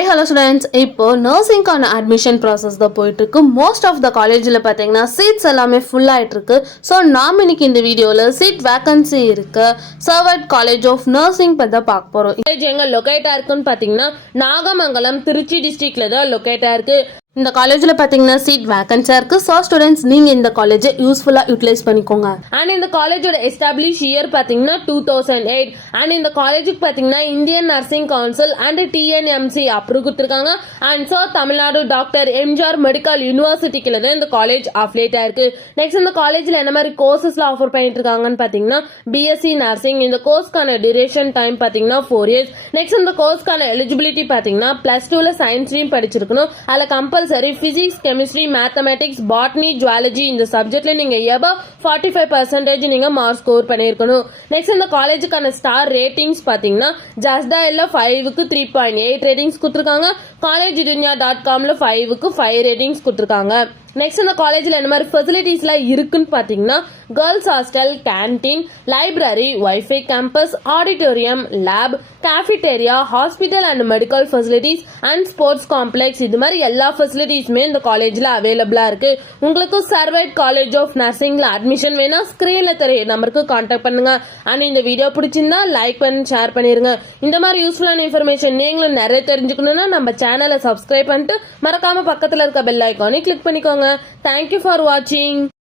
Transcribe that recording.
Hi hello students, இப்போ நர்சிங்கான admission process தான் போயிட்டு இருக்கு. மோஸ்ட் ஆஃப் த காலேஜில் பார்த்தீங்கன்னா சீட்ஸ் எல்லாமே ஃபுல் ஆகிட்டு இருக்கு. ஸோ நாம் இன்னைக்கு இந்த வீடியோவில் சீட் வேகன்சி இருக்கு சர்வர்ட் காலேஜ் ஆஃப் நர்சிங் பற்றி தான் பார்க்க போகிறோம். காலேஜ் எங்கே லொக்கேட்டாக இருக்குன்னு பார்த்தீங்கன்னா நாகமங்கலம் திருச்சி டிஸ்ட்ரிக்ட்ல தான் லொக்கேட்டாக இருக்கு. இந்த காலேஜில் பார்த்தீங்கன்னா சீட் வேகன்ஸாக இருக்குது. ஸோ ஸ்டூடெண்ட்ஸ் நீங்கள் இந்த காலேஜை யூஸ்ஃபுல்லாக யூட்டிலைஸ் பண்ணிக்கோங்க. அண்ட் இந்த காலேஜோட எஸ்டாப்ளிஷ் இயர் பார்த்தீங்கன்னா 2008. அண்ட் இந்த காலேஜுக்கு பார்த்தீங்கன்னா Indian nursing council and TNMC approve கொடுத்துருக்காங்க. And so Tamil Nadu doctor MGR medical யூனிவர்சிட்டிக்குள்ள தான் இந்த காலேஜ் அஃபிலியேட் ஆயிருக்கு. நெக்ஸ்ட் இந்த காலேஜில் என்ன மாதிரி கோர்சஸ்ல ஆஃபர் பண்ணிட்டு இருக்காங்கன்னு பார்த்தீங்கன்னா பிஎஸ்சி நர்சிங். இந்த கோர்ஸ்க்கான டியூரேஷன் டைம் பார்த்தீங்கன்னா 4 years. நெக்ஸ்ட் இந்த கோர்ஸ்க்கான எலிஜிபிலிட்டி பார்த்தீங்கன்னா +2ல சயின்ஸ்லையும் படிச்சிருக்கணும். அதில் compulsory physics, chemistry, mathematics, botany, zoology இந்த சப்ஜெக்ட்ல நீங்க எபவ் 45% நீங்க மார்க் ஸ்கோர் பண்ணிருக்கணும். நெக்ஸ்ட் இந்த காலேஜுக்கான ஸ்டார் ரேட்டிங்ஸ் பாத்தீங்கன்னா ஜஸ்டாயில்ல 5க்கு 3.8 ரேட்டிங்ஸ் கொடுத்துருக்காங்க. collegedunia.comல 5க்கு 5 ரேட்டிங்ஸ் கொடுத்துருக்காங்க. நெக்ஸ்ட் இந்த காலேஜில் என்ன மாதிரி ஃபெசிலிட்டிஸ்லாம் இருக்குன்னு பார்த்தீங்கன்னா girls hostel, canteen, library, wifi campus, auditorium, lab, cafeteria, hospital and medical facilities and sports complex இது மாதிரி எல்லா ஃபெசிலிட்டிஸுமே இந்த காலேஜில் அவைலபிளாக இருக்கு. உங்களுக்கு சர்வைட் காலேஜ் ஆஃப் நர்சிங்ல அட்மிஷன் வேணா ஸ்கிரீன்ல தெரிய நம்பருக்கு கான்டாக்ட் பண்ணுங்க. அண்ட் இந்த வீடியோ பிடிச்சிருந்தா லைக் பண்ணி ஷேர் பண்ணிருங்க. இந்த மாதிரி யூஸ்ஃபுல்லான இன்ஃபர்மேஷன் நீங்களும் நிறைய தெரிஞ்சுக்கணும்னா நம்ம சேனலை சப்ஸ்கிரைப் பண்ணிட்டு மறக்காம பக்கத்தில் இருக்க பெல் ஐக்கானை கிளிக் பண்ணிக்கோங்க. Thank you for watching.